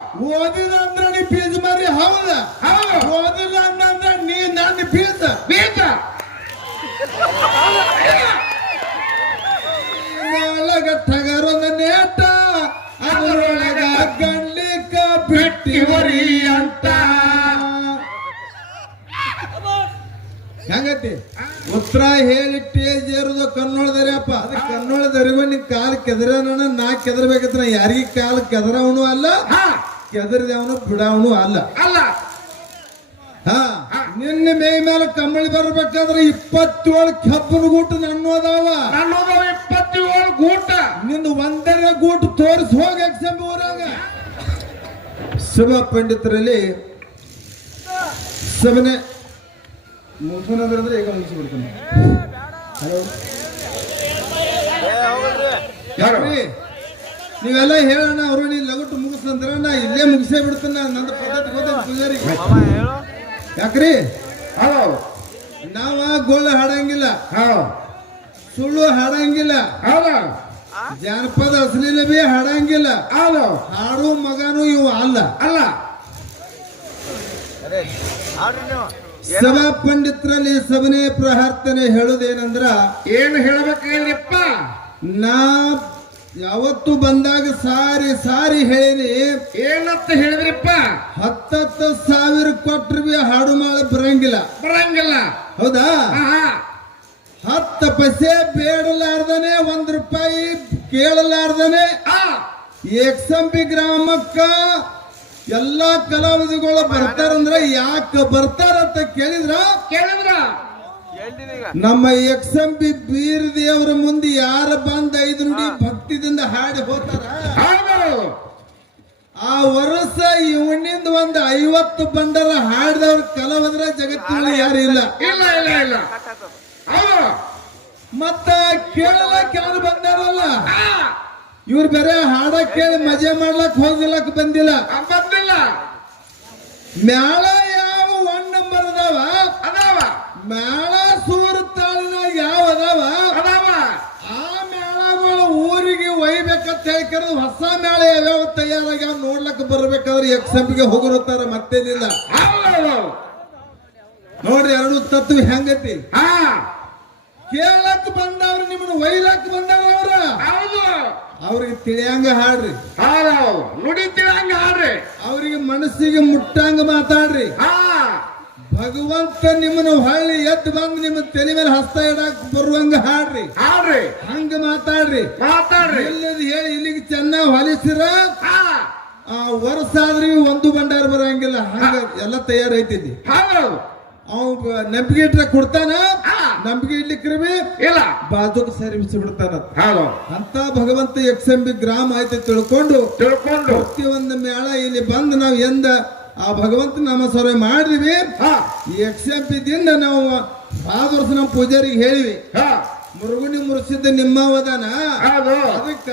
ಓದಿದ ಅಂದ್ರ ನೀ ಫೀಸ್ ಮರಿ ಹೌದ? ಹೌದು. ಓದಿಲ್ಲ ಅಂದ್ರ ನೀ ನನ್ನ ಫೀಸ್ ಬೀಜ ಒಳಗ ಟಗರದ ನೇಟ ಅದರೊಳಗ ಗಂಡ್ಲಿಕ್ಕ ಬಿಟ್ಟಿವರಿ ಅಂತ. ಹೆಂಗತಿ? ಉತ್ತರ ಹೇಳಿ ಟೇಜ್ ಏರುದು ಕನ್ನೋಳದರಿಯಪ್ಪ ಅದ ಕನ್ನೋಳದರಿವ ನೀ ಕಾಲ್ ಕೆದರನ ನಾ ಕೆದರ್ಬೇಕಂತ ಯಾರಿಗೆ ಕಾಲ್ ಕೆದರವನು ಅಲ್ಲ. ಕೆದರಿದವನು ಬಿಡವನು ಅಲ್ಲ. ಅಲ್ಲ. ಹಾ ನಿನ್ನ ಮೇ ಮೇಲೆ ಕಮ್ಮಳಿ ಬರ್ಬೇಕಾದ್ರೆ ಇಪ್ಪತ್ತೇಳು ಕಬ್ಬನ ಗೂಟ ನನ್ನೋದಾವ. ನನ್ನೋದಾವ ನನ್ನದು ಇಪ್ಪತ್ತೇಳು ಗೂಟ. ನಿನ್ನ ಒಂದರ ಗೂಟ ತೋರಿಸಿ ಹೋಗಿ ಎಕ್ಸಾಮ್ ಊರಾಗ. ಶಿವ ಪಂಡಿತರಲ್ಲಿ ಸಭನೆ ಮುಗಿಸೋಣಂದ್ರೆ ಈಗ ಮುಗಿಸ್ಬಿಡ್ತಾನೆ ಹಲೋ. ಯಾಕ್ರಿ? ನೀವೆಲ್ಲ ಹೇಳೋಣ ಅವರು ನೀ ಲಗಟ್ಟು ಮುಗಿಸ್ತಂದ್ರ ನಾ ಇಲ್ಲೇ ಮುಗಿಸೇ ಬಿಡ್ತಾನ ನಂದು ಪದ್ಧತಿ ಹೋದ ಪೂಜಾರಿಗೆ ಯಾಕ್ರಿ? ಹಲೋ. ನಾವ ಗೋಳ ಹಾಡಂಗಿಲ್ಲ. ಹೌದು ಸುಳ್ಳು ಹಾಡಂಗಿಲ್ಲ. ಹೌದು ಜಾನಪದ ಅಸಲಿಲ್ಲ ಬಿ ಹಾಡಂಗಿಲ್ಲ. ಹೌದು ಹಾಡು ಮಗನು ಇವು ಅಲ್ಲ. ಅಲ್ಲ. ಸಭಾ ಪಂಡಿತರಲ್ಲಿ ಸಭನೆ ಪ್ರಾರ್ಥನೆ ಹೇಳುದೇನಂದ್ರ ಏನು ಹೇಳ್ಬೇಕೇನ್ರಿಪ್ಪ ನಾ ಯಾವತ್ತು ಬಂದಾಗ ಸಾರಿ ಸಾರಿ ಹೇಳಿನಿ? ಏನಂತ ಹೇಳಿದ್ರಿಪ್ಪ? ಹತ್ತತ್ತು ಸಾವಿರ ಕೊಟ್ರು ಬಿ ಹಾಡು ಮಾಡ ಬರಂಗಿಲ್ಲ. ಬರಂಗಿಲ್ಲ. ಹೌದಾ? ಹತ್ತು ಪೈಸೆ ಬೇಡಲಾರ್ದನೆ ಒಂದ್ ರೂಪಾಯಿ ಕೇಳಲಾರ್ದನೆ ಏಕ್ಸಂಬಿ ಗ್ರಾಮಕ್ಕ ಎಲ್ಲಾ ಕಲಾವಿದಗಳು ಬರ್ತಾರಂದ್ರ ಯಾಕೆ ಬರ್ತಾರಂತ ಕೇಳಿದ್ರ? ಕೇಳಿದ್ರ? ನಮ್ಮ ಎಕ್ಸಂಬಿ ಬೀರ್ ದೇವರ ಮುಂದೆ ಯಾರ ಬಂದ ಐದು ನುಡಿ ಭಕ್ತಿದಿಂದ ಹಾಡಿ ಹೋತಾರ? ಆ ವರ್ಷ ಇವನಿಂದ ಒಂದ್ ಐವತ್ತು ಬಂದರ ಹಾಡಿದವ್ರ ಕಲಾವಿದ್ರ ಜಗತ್ತಿನಲ್ಲಿ ಯಾರು ಇಲ್ಲ. ಇಲ್ಲ ಇಲ್ಲ ಇಲ್ಲ. ಮತ್ತ ಕೇಳಲ ಕೆಲವರು ಬಂದಾರಲ್ಲ. ಇವ್ರ ಇವ್ರು ಬೇರೆ ಹಾಡ ಕೇಳಿ ಮಜಾ ಮಾಡ್ಲಕ್ ಹೋಗಿಲ್ಲಕ್ ಬಂದಿಲ್ಲ. ಬಂದಿಲ್ಲ. ಮ್ಯಾಳ ಯಾವ ಒನ್ ನಂಬರ್ ಅದಾವ? ಅದಾವ. ಮ್ಯಾಳ ಸೂರು ತಾಳಿನ ಯಾವ ಅದಾವ ಅದಾವ ಆ ಮೇಳಗಳು ಊರಿಗೆ ಹೇಳ್ಕರೆ ಹೊಸ ಮೇಳ ಯಾವ್ಯಾವ ತಯಾರಾಗ್ಯಾವ ನೋಡ್ಲಕ್ ಬರ್ಬೇಕಾದ್ರೆ ಎಕ್ಸಾಮ್ಗೆ ಹೋಗಿರುತ್ತಾರ ಮತ್ತೇನಿಲ್ಲ. ನೋಡ್ರಿ ಎರಡು ತತ್ವ ಹೆಂಗತಿ? ಹಾ. ಕೇಳಕ್ ಬಂದವ್ರು ನಿಮ್ನ ಒಯ್ಲಕ್ ಬಂದವ್ರ ಹೌದು. ಅವ್ರಿಗೆ ತಿಳಿಯಂಗ ಹಾಡ್ರಿ. ಹಾ ನೋಡಿ ಹಂಗ ಹಾಡ್ರಿ. ಅವ್ರಿಗೆ ಮನಸ್ಸಿಗೆ ಮುಟ್ಟಂಗ ಮಾತಾಡ್ರಿ. ಹಾ. ಭಗವಂತ ನಿಮ್ಮನ್ನ ಹೊಳ್ಳಿ ಎದ್ದು ಬಂದು ನಿಮ್ಮ ತಲೆ ಮೇಲೆ ಹಸ್ತ ಇಡಕ್ ಬರುವಂಗ ಹಾಡ್ರಿ. ಹಾಡ್ರಿ. ಹಂಗ ಮಾತಾಡ್ರಿ. ಮಾತಾಡ್ರಿ. ಎಲ್ಲದು ಹೇಳಿ ಇಲ್ಲಿಗೆ ಚೆನ್ನಾಗಿ ಹೊಲಿಸಿರ? ಆ ವರ್ಷ ಆದ್ರೆ ಒಂದು ಭಂಡಾರ ಬರಂಗಿಲ್ಲ. ಹಂಗ ಎಲ್ಲ ತಯಾರೈತಿದ್ದಿ. ಅವ್ ನಂಬಿಕೆ ಇಟ್ರೆ ಕೊಡ್ತಾನ. ನಂಬಿಕೆ ಇಡ್ಲಿಕ್ರಿ ಇಲ್ಲ. ಬಾಜುಕ್ ಸೇರಿಸಿ ಬಿಡ್ತಾನ. ಅಂತ ಭಗವಂತ ಎಕ್ಸಂಬಿ ಗ್ರಾಮ ಐತೆ ತಿಳ್ಕೊಂಡು ತಿಳ್ಕೊಂಡು. ಪ್ರತಿಯೊಂದು ಮೇಳ ಇಲ್ಲಿ ಬಂದು ನಾವು ಎಂದ ಆ ಭಗವಂತ ನಾಮ ಸರ್ವೆ ಮಾಡಿದ್ವಿ ಹಾ. ಈ ಇದ್ದಿಂದ ನಾವು ಆದ ವರ್ಷ ನಮ್ಮ ಪೂಜಾರಿಗೆ ಹೇಳಿವಿ. ಹಾ. ಮುರುಗುನಿ ಮುರುಸಿದ್ದ ನಿಮ್ಮ ವದನ ಅದಕ್ಕ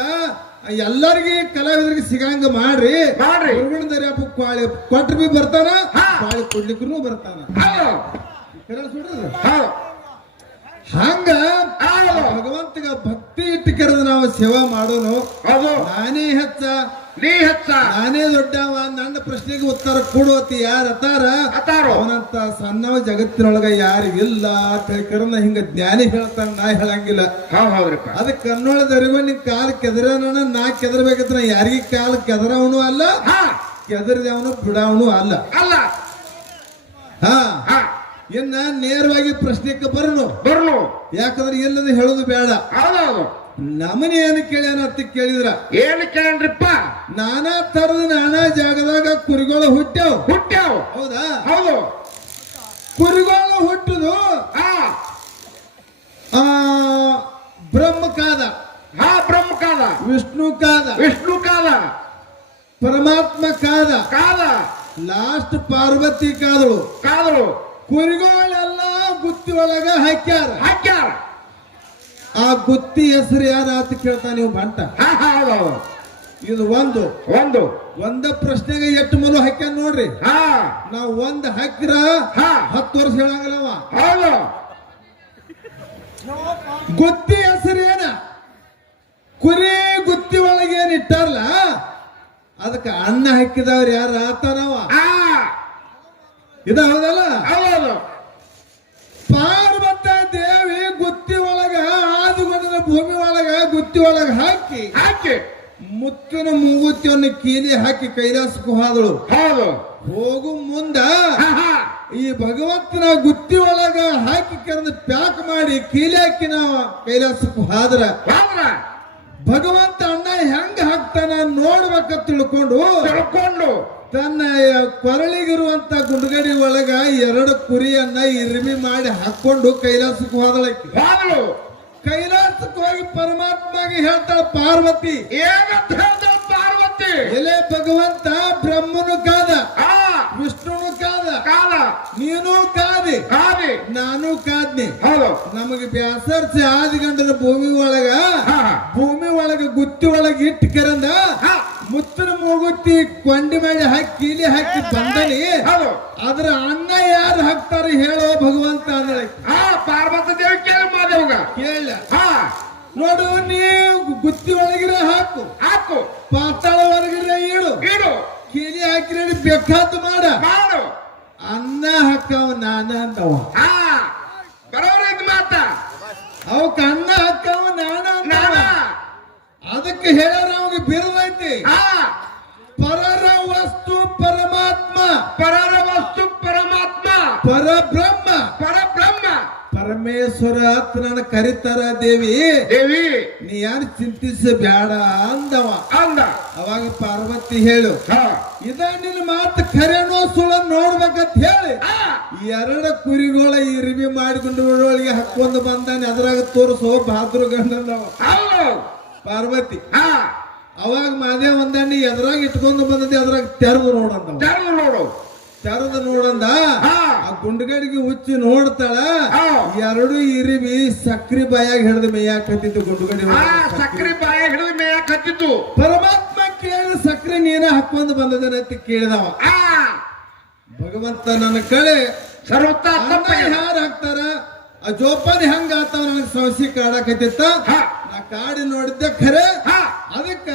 ಎಲ್ಲರಿಗೆ ಕಲಾವಿದರಿಗೆ ಸಿಗಂಗ ಮಾಡ್ರಿ. ಮಾಡ್ರಿ. ಮುರುಗುಣದರಿ ಕ್ವಾಳಿ ಕೊಟ್ರ ಬಿ ಬರ್ತಾನ ಹಾ. ಕ್ವಾಳಿ ಕೊಡ್ಲಿಕ್ಕೂ ಬರ್ತಾನ ಹೌದು ಕರೆ ಸುಡ್ರಿ? ಹೌದು ಹಂಗ ಭಗವಂತಗ ಭಕ್ತಿ ಇಟ್ಟು ಕರೆದು ನಾವು ಸೇವಾ ಮಾಡೋನು. ಹೌದು. ನಾನೇ ಹೆಚ್ಚ. ನೀ ಹೆಚ್ಚ. ನಾನೇ ದೊಡ್ಡವ. ನನ್ನ ಪ್ರಶ್ನೆಗೆ ಉತ್ತರ ಕೊಡುವತಿ ಯಾರ ಅತಾರ ಅತಾರೋ ಅವನಂತ ಸಣ್ಣವ ಜಗತ್ತಿನೊಳಗ ಯಾರು ಇಲ್ಲ ಹೇಳ್ಕರ ನಾ ಹಿಂಗ ಜ್ಞಾನಿ ಹೇಳ್ತಾನ ನಾ ಹೇಳಂಗಿಲ್ಲ. ಅದ ಕನ್ನಡದ ದರಿವ ನಿನ್ ಕಾಲ್ ಕೆದರನ ನಾ ಕೆದರ್ಬೇಕಂತ ಯಾರಿಗ ಕಾಲ್ ಕೆದರವನು ಅಲ್ಲ ಕೆದರಿದವನು ಬಿಡವನು ಅಲ್ಲ. ಅಲ್ಲ. ಹಾ. ಇನ್ನ ನೇರವಾಗಿ ಪ್ರಶ್ನೆಕ್ಕೆ ಬರ್ನು. ಬರ್ಲು ಯಾಕಂದ್ರೆ ಇಲ್ಲದ ಹೇಳುದು ಬೇಡ. ಹೌದೌದು. ನಮನೆ ಏನು ಕೇಳ್ಯಾನ ಅಂತ ಕೇಳಿದ್ರ? ಏನು ಕೇಳ್ರಿಪ್ಪ ನಾನಾ ತರದ ನಾನಾ ಜಾಗದಾಗ ಕುರಿಗಳು ಹುಟ್ಟ್ಯಾವ. ಹುಟ್ಟ್ಯಾವ. ಹೌದಾ? ಹೌದು. ಕುರಿಗಳು ಹುಟ್ಟುದು ಆ. ಬ್ರಹ್ಮ ಕಾಲ ಹಾ ಬ್ರಹ್ಮ ಕಾಲ ವಿಷ್ಣು ಕಾದ ವಿಷ್ಣು ಕಾಲ ಪರಮಾತ್ಮ ಕಾದ. ಕಾಲ ಲಾಸ್ಟ್ ಪಾರ್ವತಿ ಕಾದಳು. ಕಾಲರು ಕುರಿಗಳೆಲ್ಲ ಗುತ್ತಿ ಒಳಗ ಹಾಕ್ಯಾರ. ಹಾಕ್ಯಾರ. ಆ ಗುತ್ತಿ ಹೆಸರು ಯಾರ ಅಂತ ಕೇಳ್ತಾ ನೀವು ಬಂಟ ಹಾ ಇದು ಒಂದು. ಒಂದು. ಒಂದ ಪ್ರಶ್ನೆಗೆ ಎಷ್ಟು ಮನು ಹಾಕ್ಯಾನ ನೋಡ್ರಿ? ಹಾ. ನಾವು ಒಂದ್ ಹಾಕಿರ ಹಾ. ಹತ್ತು ವರ್ಷ ಹೇಳಂಗಿಲ್ಲವ. ಗುತ್ತಿ ಹೆಸರು ಏನ? ಕುರಿ ಗುತ್ತಿ ಒಳಗೆ ಏನ್ ಇಟ್ಟಾರಲ್ಲ ಅದಕ್ಕೆ ಅನ್ನ ಹಾಕಿದವ್ರು ಯಾರು ಆತನವ? ಇದ ಹೌದಲ್ಲ ಹೌದು ಪಾರ್ವತ ದೇವಿ ಗುತ್ತಿ ಒಳಗ ಆದುಗೊಂಡ ಭೂಮಿ ಒಳಗ ಗುತ್ತಿ ಒಳಗ ಹಾಕಿ ಹಾಕಿ. ಮುತ್ತಿನ ಮೂಗುತ್ತಿಯನ್ನು ಕೀಲಿ ಹಾಕಿ ಕೈಲಾಸಕ್ಕೂ ಹೋದಳು ಹೌದು. ಹೋಗು ಮುಂದ ಈ ಭಗವಂತನ ಗುತ್ತಿ ಒಳಗ ಹಾಕಿ ಕರೆದು ಪ್ಯಾಕ್ ಮಾಡಿ ಕೀಲಿ ಹಾಕಿ ನಾವು ಕೈಲಾಸಕ್ಕೂ ಹಾದ್ರ ಭಗವಂತ ಅಣ್ಣ ಹೆಂಗ ಹಾಕ್ತಾನ ನೋಡ್ಬೇಕ ತಿಳ್ಕೊಂಡು. ತಿಳ್ಕೊಂಡು. ತನ್ನ ಕೊರಳಿಗಿರುವಂತ ಗುಂಡಗಡಿ ಒಳಗ ಎರಡು ಕುರಿಯನ್ನ ಇರಿಮಿ ಮಾಡಿ ಹಾಕೊಂಡು ಕೈಲಾಸಕ್ಕೆ ಹೋದಳಕ್ಕೆ ಕೈಲಾಸಕ್ಕೆ ಹೋಗಿ ಪರಮಾತ್ಮಗೆ ಹೇಳ್ತಾಳ ಪಾರ್ವತಿ. ಏನಂತ ಹೇಳ್ತಾಳ ಪಾರ್ವತಿ? ಎಲೆ ಭಗವಂತ ಬ್ರಹ್ಮನು ಕಾದ. ಆ. ವಿಷ್ಣುನು ಕಾದ. ಕಾದ. ನೀನು ಕಾದಿ. ಕಾದಿ. ನಾನು ಕಾದ್ನಿ. ಹೌದು. ನಮಗೆ ಬ್ಯಾಸರ್ಸಿ ಆದಿಗಂಡನ ಭೂಮಿ ಒಳಗ ಹಾ. ಭೂಮಿ ಒಳಗ ಗುತ್ತಿ ಒಳಗ ಇಟ್ಟು ಕರಂದ ಹಾ. ಮುತ್ತಿನ ಮೂಗುತ್ತಿ ಕೊಂಡಿ ಮೇಲೆ ಹಾಕಿ ಕೀಲಿ ಹಾಕಿ ಬಂದನಿ ಅದ್ರ ಅನ್ನ ಯಾರು ಹಾಕ್ತಾರೆ ಹೇಳೋ ಭಗವಂತ ಅಂದ್ರೆ ಹಾ ಪಾರ್ವತ ದೇವಿ ಕೇಳ ಮಾದೇವ್ಗ ಕೇಳ ಹಾ. ನೋಡು ನೀವು ಪರಮೇಶ್ವರ ಅಂತ ನನ್ನ ಕರಿತಾರ ದೇವಿ ದೇವಿ ನೀ ಯಾರು ಚಿಂತಿಸಬೇಡ ಅಂದವ. ಅಂದ. ಅವಾಗ ಪಾರ್ವತಿ ಹೇಳು ಇದ ನಿನ್ನ ಮಾತು ಖರೇನೋ ಸುಳ ನೋಡ್ಬೇಕಂತ ಹೇಳಿ. ಎರಡು ಕುರಿಗಳ ಇರಿವಿ ಮಾಡಿಕೊಂಡು ಒಳಗೆ ಹಾಕೊಂಡು ಬಂದಾನೆ. ಅದ್ರಾಗ ತೋರಿಸೋ ಬಹಾದ್ರು ಗಂಡಂದವ ಹೌದು. ಪಾರ್ವತಿ ಅವಾಗ ಮಾದೇ ಒಂದಾಣಿ ಎದ್ರಾಗ ಇಟ್ಕೊಂಡು ಬಂದದ್ದು ಅದ್ರಾಗ ತೆರೆದು ನೋಡಂತ ತೆರೆದು ನೋಡು ತೆರೆದು ನೋಡಂದ? ಆ ಗುಂಡ್ಗಡಿಗೆ ಉಚ್ಚಿ ನೋಡ್ತಾಳ. ಎರಡು ಇರಿವಿ ಸಕ್ರಿ ಬಾಯಾಗ ಹಿಡಿದು ಮೇಯಾಕತ್ತಿತ್ತು ಗುಂಡುಗಡಿ ಹಾ ಒಳಗೆ. ಸಕ್ರಿ ಬಾಯ ಹಿಡಿದು ಮೇಯಾಕ ಹತ್ತಿತ್ತು ಪರಮಾತ್ಮ ಕೇಳಿದ ಸಕ್ರೆ ನೀನ ಹಾಕೊಂಡು ಬಂದದನಂತ ಕೇಳಿದವ. ಭಗವಂತ ನನ್ನ ಕಳೆ ಸರ್ವತ್ತ ಯಾರು ಹಾಕ್ತಾರ? ಆ ಜೋಪಾನಿ ಹೆಂಗ ಆತ? ನನಗೆ ಸಮಸ್ಯೆ ಕಾಡಕತ್ತಿತ್ತ. ನಾ ಕಾಡಿ ನೋಡಿದ್ದೆ ಖರೆ. ಅದಕ್ಕ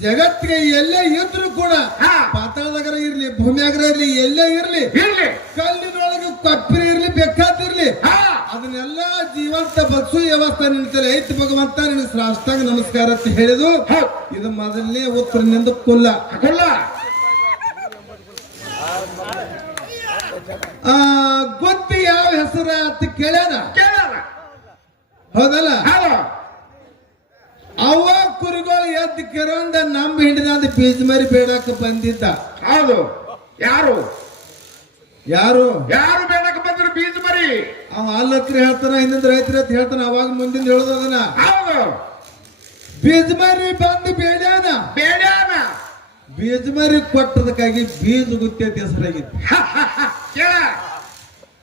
ಜಗತ್ತಿಗೆ ಎಲ್ಲೇ ಇದ್ರು ಕೂಡ ಹಾ. ಪಾತಾಳದಾಗರ ಇರ್ಲಿ ಭೂಮಿಯಾಗರ ಇರ್ಲಿ ಎಲ್ಲೇ ಇರ್ಲಿ ಇರ್ಲಿ. ಕಲ್ಲಿನೊಳಗೆ ಕಪ್ಪಿರಿ ಇರ್ಲಿ ಬೇಕಾದಿರ್ಲಿ ಅದನ್ನೆಲ್ಲ ಜೀವಂತ ಬಸ್ಸು ವ್ಯವಸ್ಥೆ ನಿಂತಲ್ಲ ಐತಿ ಭಗವಂತ ನಿನ್ನ ಸಾಷ್ಟಾಂಗ ನಮಸ್ಕಾರ ಅಂತ ಹೇಳಿದು ಇದು ಮೊದಲನೇ ಉತ್ತರ ನಿಂದ ಕುಲ್ಲ. ಕೊಲ್ಲ. ಆ ಗೊತ್ತಿ ಯಾವ ಹೆಸರ ಅಂತ ಕೇಳಲ್ಲ ಹೌದಲ್ಲ? ಹೌದು. ಅವ ಎದ್ದು ಕೆರಂದ ನಮ್ಮ ಹಿಡಿದ ಬೀಜ ಮರಿ ಬೇಡಕ್ಕೆ ಬಂದಿದ್ದ. ಹೌದು. ಯಾರು? ಯಾರು? ಯಾರು ಬೇಡಕ್ಕೆ ಬಂದ್ರು ಬೀಜ ಮರಿ? ಅವ ಅಲ್ಲತ್ರ ಹೇಳ್ತಾನ ಇನ್ನೊಂದು ರೈತರ ಅಂತ ಹೇಳ್ತಾನ ಅವಾಗ ಮುಂದಿನ ಅದನ್ನ ಹೌದು. ಬೀಜ ಮರಿ ಬಂದು ಬೇಡ್ಯಾನ? ಬೇಡ್ಯಾನ? ಬೀಜ ಮರಿ ಕೊಟ್ಟದಕ್ಕಾಗಿ ಬೀಜ ಗುತ್ತಿ ಅಂತ ಹೆಸರಾಗಿತ್ತು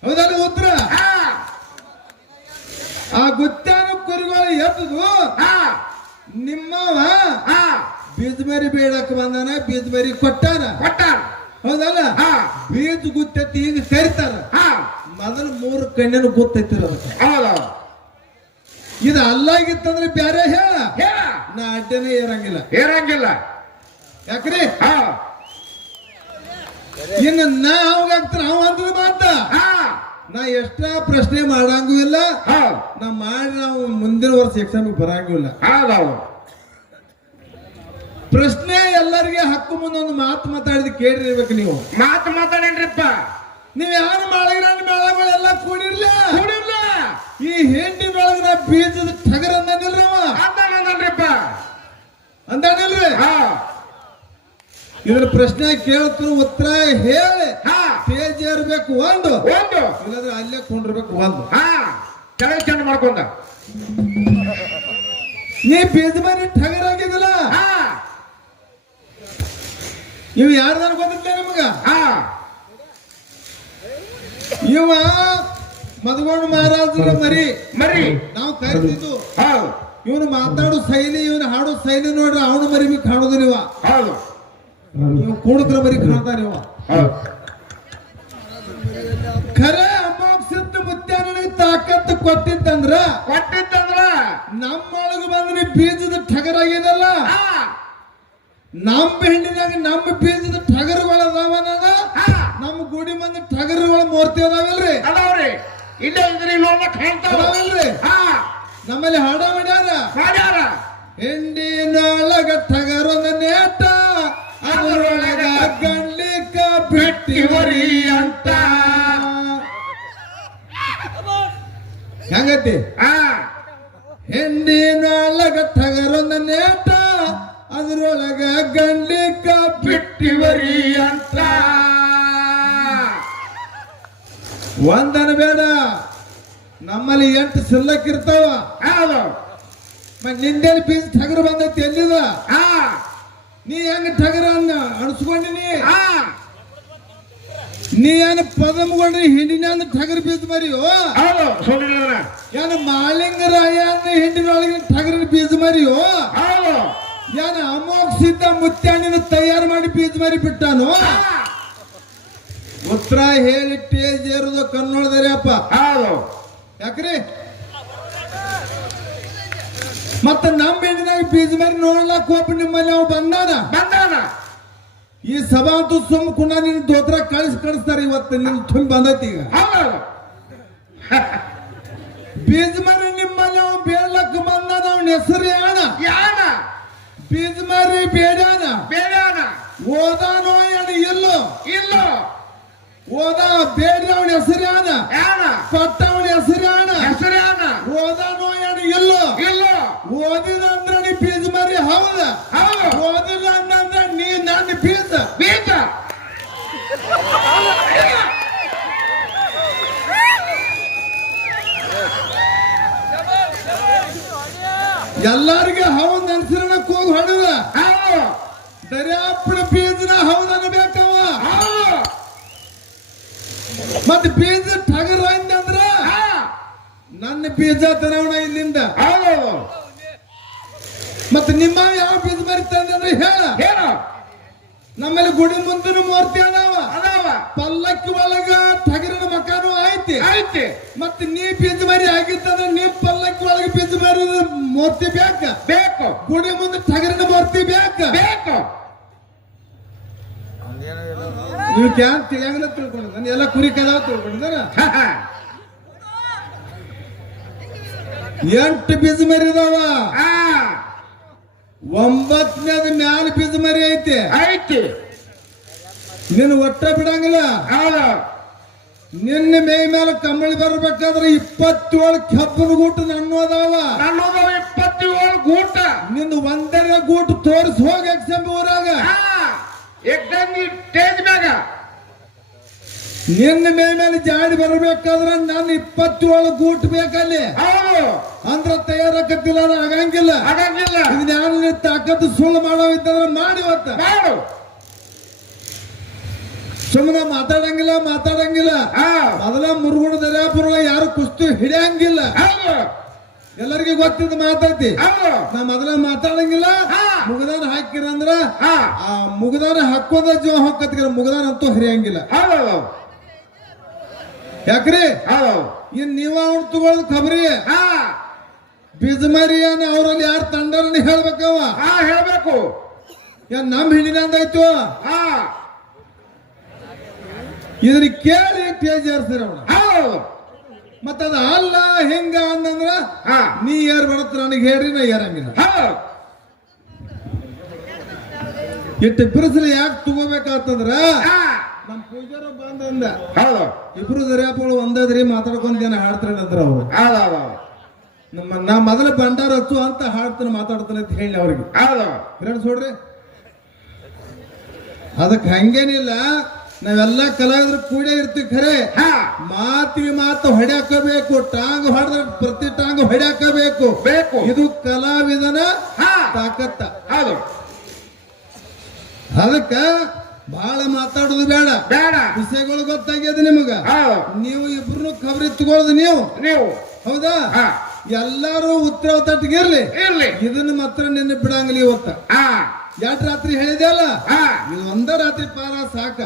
ಹೌದಲ್ಲ ಉತ್ತರ? ಹಾ. ಆ ಗುತ್ತಾನ ಕುರಿಗಳು ಎದ್ದು ನಿಮ್ಮವ? ಹಾ. ಬೇಡಕ್ ಬಂದಾನ ಬೀಜ ಕೊಟ್ಟಾನ. ಕೊಟ್ಟಾನ. ಹೌದಲ್ಲ? ಹಾ. ಬೀಜ ಗುತ್ತೈತಿ ಈಗ ಕರಿತಾರ ಹಾ. ಮೊದಲು ಮೂರು ಕಣ್ಣಿನ ಹೌದು. ಇದು ಅಲ್ಲಾಗಿತ್ತಂದ್ರೆ ಬ್ಯಾರೆ ಹೇಳ. ಹೇಳ. ನಾ ಅಡ್ಡನೇ ಏರಂಗಿಲ್ಲ. ಏರಂಗಿಲ್ಲ. ಯಾಕ್ರಿ? ಹಾ. ಇನ್ನು ನಾ ಅವಾಗ್ತಾನ ಅವ ಅಂದ್ರೆ ಮಾತ. ಹಾ. ನಾ ಎಷ್ಟ ಪ್ರಶ್ನೆ ಮಾಡಂಗೂ ಇಲ್ಲ. ನಾ ಮಾಡಿ ನಾವು ಮುಂದಿನ ವರ್ಷ ಎಕ್ಸಾಮ್ ಬರಂಗಿಲ್ಲ. ಹೌದೌದು ಪ್ರಶ್ನೆ ಎಲ್ಲರಿಗೆ ಹಕ್ಕು ಮುಂದೆ ಒಂದು ಮಾತು ಮಾತಾಡಿದ ಕೇಳಿರ್ಬೇಕು ನೀವು. ಮಾತು ಮಾತಾಡೇನ್ರಿಪ್ಪ? ನೀವ್ ಯಾರು ಮಾಳಗಿನ ಮೇಳಗಳೆಲ್ಲ ಕೂಡಿರ್ಲ? ಕೂಡಿರ್ಲ. ಈ ಹೆಂಡಿ ನಾ ಬೀಜದ ಟಗರ್ ಅಂದಿಲ್ರಿ ಅವ? ಅಂತಾನಂದ್ರಿಪ್ಪ ಅಂದಾನಿಲ್ರಿ? ಹಾ. ಇದ್ರ ಪ್ರಶ್ನೆ ಕೇಳ್ತು ಉತ್ತರ ಹೇಳಿ. ತೇಜ್ ಏರ್ಬೇಕು ಒಂದು. ಒಂದು. ಇಲ್ಲಾಂದ್ರೆ ಅಲ್ಲೇ ಕೊಂಡಿರ್ಬೇಕು ಒಂದು. ಹಾ. ಕೆಳಗೆ ಚೆಂದ ಮಾಡ್ಕೊಂಡ. ನೀ ಬೀಜ ಮನೆ ಹಾ. ಇವ್ ಯಾರ್ದಾರ ಗೊತ್ತಿಲ್ಲ ನಿಮಗ? ಹಾ. ಇವ ಮದಗೊಂಡು ಮಹಾರಾಜರ ಮರಿ. ಮರಿ. ನಾವು ಕರಿತಿದ್ದು. ಹೌದು ಇವನು ಮಾತಾಡೋ ಶೈಲಿ ಇವನು ಹಾಡೋ ಶೈಲಿ ನೋಡ್ರಿ ಅವನು ಮರಿ ಬಿ ಕಾಣುದಿಲ್ಲ ಇವ ಇವ್ ಕೂಡಕ್ರ ಮರಿ ಕಾಣ್ತಾನೆ ಇವ ಖರೆ ಅಮ್ಮ ಸಿದ್ಧ ಮುತ್ಯ ನನಗೆ ತಾಕತ್ತು ಕೊಟ್ಟಿತ್ತಂದ್ರ? ಕೊಟ್ಟಿದ್ದಂದ್ರ ನಮ್ಮೊಳಗ ಬಂದ್ರೆ ಬೀಜದ ಠಗರಾಗಿದಲ್ಲ ಹಾ ನಮ್ಮ ಹೆಣ್ಣಿನಾಗ ನಮ್ಮ ಬೀಜದ ಠಗರುಗಳ ಹಾ ನಮ್ಮ ಗುಡಿ ಮಂದಿ ಠಗರುಗಳ ಮೂರ್ತಿ ಅದಾವಲ್ರಿ? ಅದಾವ್ರಿ. ಇಲ್ಲೇ ಇದ್ರಿ ನಮ್ಮಲ್ಲಿ ಹಾಡ ಮಾಡ್ಯಾರ ಹಾಡ್ಯಾರ. ಹೆಂಡಿನೊಳಗ ಠಗರೊಂದ ನೇಟ ಅದರೊಳಗ ಗಂಡ್ಲಿಕ ಬೆಟ್ಟಿ ಹೊರಿ ಅಂತ. ಹೆಂಗತಿ? ಆ ಹೆಂಡಿನೊಳಗ ಟಗರೊಂದ ನೇಟ ಅದರೊಳಗ ಗಂಡಿಕ ಬಿಟ್ಟಿವರಿ ಅಂತ ಒಂದನ ಬೇಡ ನಮ್ಮಲ್ಲಿ ಎಂಟು ಸಿಲ್ಲಕ್ ಇರ್ತಾವ. ನಿಂದೇನು ಬೀಜ ಟಗರು ಬಂದೈತಿ ಎಲ್ಲಿದ? ನೀ ಹೆಂಗ ಠಗರ ಅನ್ನ ಅಣಸ್ಕೊಂಡಿನಿ? ಹಾ. ನೀ ಏನು ಪದಮ್ಗೊಂಡ್ರಿ ಹಿಂಡಿನ ಠಗರ್ ಬೀಜ ಮರಿಯೋ? ಹೌದು ಸುಳ್ಳಿಲ್ಲ ಏನು ಮಾಲಿಂಗರಾಯ ಹಿಂಡಿನೊಳಗಿನ ಟಗರಿನ ಬೀಜ ಮರಿಯೋ? ಹೌದು. ಏನು ಅಮೋಘ ಸಿದ್ಧ ಮುತ್ಯಾಣಿನ ತಯಾರು ಮಾಡಿ ಬೀಜ ಮರಿ ಬಿಟ್ಟಾನು? ಉತ್ತರ ಹೇಳಿ ಟೇಜ್ ಏರುದು ಕನ್ನಡದರಿ ಅಪ್ಪ ಹೌದು. ಯಾಕ್ರಿ? ಮತ್ತ ನಮ್ಮ ಹೆಣ್ಣಿನಾಗ ಬೀಜ ಮರಿ ನೋಡ್ಲಾಕ ಒಬ್ಬ ನಿಮ್ಮಲ್ಲಿ ಅವ ಬಂದಾನ. ಈ ಸಭಾ ಅಂತೂ ಸುಮ್ ಕುಣ ನಿನ್ ದೋತ್ರ ಕಳಿಸ್ ಕಳಿಸ್ತಾರೆ ಇವತ್ತು ನಿನ್ ತುಂಬ ಬಂದೈತಿ ಈಗ. ಬೀಜ ಮರಿ ನಿಮ್ಮಲ್ಲಿ ಅವ ಬೇಡ್ಲಕ್ಕ ಬಂದಾನ ಅವನ ಹೆಸರು ಯಾಣ ಯಾನ? ಬೀಜ ಮರಿ ಬೇಡಾನ? ಬೇಡಾನ? ಓದಾನೋ ಏನು ಇಲ್ಲೋ? ಇಲ್ಲೋ? ಓದ ಬೇಡ ಅವನ ಹೆಸರು ಯಾಣ ಯಾನ? ಕೊಟ್ಟ ಅವನ ಹೆಸರು ಯಾಣ ಹೆಸರು ಯಾನ? ಓದಾನೋ ಏನು ಇಲ್ಲೋ? ಇಲ್ಲೋ? ಓದಿದ ಅಂದ್ರೆ ನೀ ಬೀಜ ಮರಿ ಹೌದ? ಹೌದು. ಓದಿಲ್ಲ ಅಂದ್ರ ನೀ ನನ್ನ ಬೀಜ ಬೀಜ ಎಲ್ಲಾರಿಗೆ ಹೌದ್ ಅನ್ಸರಣ ಕೂಗ್ ಹೊಡೆದ ಹೌದು. ದರ್ಯಾಪುರ ಬೀಜನ ಹೌದ್ ಅನ್ಬೇಕವ ಮತ್ ಬೀಜ ಟಗರ ಅಂದ್ರ? ಹಾ. ನನ್ನ ಬೀಜ ತರವಣ ಇಲ್ಲಿಂದ. ಮತ್ ನಿಮ್ಮ ಯಾವ ಬೀಜ ಬರ್ತಂದ್ರೆ ಹೇಳ. ಏನು? ನಮ್ಮಲ್ಲಿ ಗುಡಿ ಮುಂದಿನ ಮೂರ್ತಿ ಅದಾವ. ಅದಾವ. ಪಲ್ಲಕ್ಕಿ ಒಳಗ ಟಗರಿನ ಮಕಾನು ಐತಿ ಐತಿ ಮತ್ ನೀ ಬೀಜ ಮರಿ ಆಗಿತ್ತಂದ್ರೆ ನೀ ಪಲ್ಲಕ್ಕಿ ಒಳಗೆ ಬೀಜ ಮರಿ ಮೂರ್ತಿ ಬೇಕ? ಬೇಕು. ಗುಡಿ ಮುಂದೆ ಟಗರಿನ ಮೂರ್ತಿ ಬೇಕ? ಬೇಕು. ನೀವು ಕ್ಯಾನ್ ತಿಳಿಯಂಗಿಲ್ಲ ತಿಳ್ಕೊಂಡು. ನಾನು ಎಲ್ಲ ಕುರಿ ಕದಾವ ತಿಳ್ಕೊಂಡಿದ್ದಾರ. ಎಂಟು ಬೀಜ ಮರಿ ಇದಾವ. ಹಾ ಒಂಬತ್ತನೇದ ಮ್ಯಾಲ ಬೀಜ ಮರಿ ಐತಿ. ಐತಿ. ನೀನು ಒಟ್ಟ ಬಿಡಂಗಿಲ್ಲ. ಹೌದು. ನಿನ್ನ ಮೇ ಮೇಲೆ ಕಂಬಳಿ ಬರ್ಬೇಕಾದ್ರೆ ಇಪ್ಪತ್ತೇಳು ಕೆಬ್ಬನ ಗೂಟ ನನ್ನ ಅದಾವ. ನನ್ನದು ಇಪ್ಪತ್ತೇಳು ಗೂಟ. ನಿಂದು ಒಂದರ ಗೂಟ ತೋರಿಸಿ ಹೋಗಿ ಎಕ್ಸಾಮ್ ಊರಾಗ. ಸ್ಟೇಜ್ ಮ್ಯಾಗ. ನಿನ್ನ ಮೇ ಮೇಲೆ ಜಾಡಿ ಬರಬೇಕಾದ್ರೆ ನನ್ನ ಇಪ್ಪತ್ತೇಳು ಗೂಟ್ ಬೇಕಲ್ಲಿ. ಹೌದು. ಅಂದ್ರ ತಯಾರಕತ್ತಿಲ್ಲ ಆಗಂಗಿಲ್ಲ. ಆಗಂಗಿಲ್ಲ. ಇದನ್ನ ಯಾರು ತಾಕತ್ತು ಸುಳ್ಳು ಮಾಡೋ ಇದ್ದಾರೆ ಮಾಡಿ ಮಾಡು. ಸುಮ್ಮನೆ ಮಾತಾಡಂಗಿಲ್ಲ ಮಾತಾಡಂಗಿಲ್ಲ. ಅದೆಲ್ಲ ಮುರುಗುಣ ದರ್ಯಾಪುರ ಯಾರು ಕುಸ್ತು ಹಿಡಿಯಂಗಿಲ್ಲ. ಎಲ್ಲರಿಗೂ ಗೊತ್ತಿದ್ದ ಮಾತಾಡ್ತಿ ನಾ ಮೊದಲ ಮಾತಾಡಂಗಿಲ್ಲ. ಮುಗದಾನ ಹಾಕಿರಂದ್ರ ಆ ಮುಗದಾನ ಹಾಕೋದ ಜೀವ ಹಾಕತ್ ಮುಗದಾನ ಅಂತೂ ಹರಿಯಂಗಿಲ್ಲ ಯಾಕ್ರಿ? ಇನ್ ನೀವ ಅವ್ನು ತಗೊಳದ್ ಖಬರಿ. ಹಾ. ಬಿಜಮರಿಯನ್ನ ಅವರಲ್ಲಿ ಯಾರು ತಂಡರನ್ನ ಹೇಳ್ಬೇಕವ? ಹೇಳ್ಬೇಕು. ಏನ್ ನಮ್ ಹಿಂದಿನಂದಾಯ್ತು ಹಾ. ಇದನ್ನ ಕೇಳಿ ಟೇಜ್ ಏರ್ಸಿರ ಮತ್ತದ ಅಲ್ಲ ಹೆಂಗ ಅಂದಂದ್ರ ಹಾ. ನೀ ಏರ್ ಬಡತ್ರ ನನಗೆ ಹೇಳ್ರಿ ನಾ ಏರಂಗಿಲ್ಲ ಇಟ್ಟು ಬಿರುಸಲ ಯಾಕೆ ತಗೋಬೇಕಾತಂದ್ರ ಹಾ. ನಮ್ ಪೂಜಾರ ಬಂದ ಇಬ್ರು ದರ್ಯಾಪಗಳು ಒಂದದ್ರಿ ಹಾಡ್ತಾರ ಅವ್ರು. ಹೌದು ಹೌದು ನಮ್ಮ ನಾ ಮೊದಲ ಭಂಡಾರ ಹಚ್ಚು ಅಂತ ಹಾಡ್ತಾನೆ ಮಾತಾಡ್ತಾನೆ ಅಂತ ಹೇಳಿ ಅವ್ರಿಗೆ. ನೋಡ್ರಿ ಅದಕ್ಕೆ ಹಂಗೇನಿಲ್ಲ. ನಾವೆಲ್ಲ ಕಲಾವಿದ್ರು ಕೂಡೇ ಇರ್ತೀವಿ ಖರೆ. ಹಾ. ಮಾತಿಗೆ ಮಾತು ಹೊಡ್ಯಾಕಬೇಕು ಟಾಂಗ್ ಹೊಡೆದ್ರೆ ಪ್ರತಿ ಟಾಂಗ್ ಹೊಡ್ಯಾಕಬೇಕು. ಬೇಕು. ಇದು ಕಲಾವಿದನ ಹಾ. ತಾಕತ್ತ. ಹೌದು. ಅದಕ್ಕ ಬಹಳ ಮಾತಾಡೋದು ಬೇಡ. ಬೇಡ. ವಿಷಯಗಳು ಗೊತ್ತಾಗ್ಯದ ನಿಮಗ? ನೀವು ಇಬ್ರು ಖಬರಿ ತಗೊಳ್ಳೋದು ನೀವು? ನೀವು. ಹೌದಾ? ಹಾ. ಎಲ್ಲಾರು ಉತ್ತರ ತಟ್ಟಿಗಿರ್ಲಿ ಇರ್ಲಿ. ಇದನ್ನ ಮಾತ್ರ ನಿನ್ನೆ ಬಿಡಂಗಿಲ್ಲ ಇವತ್ತ. ಹಾ. ಎರಡು ರಾತ್ರಿ ಹೇಳಿದೆ ಅಲ್ಲ? ಇದು ಒಂದ ರಾತ್ರಿ ಪಾರ ಸಾಕ?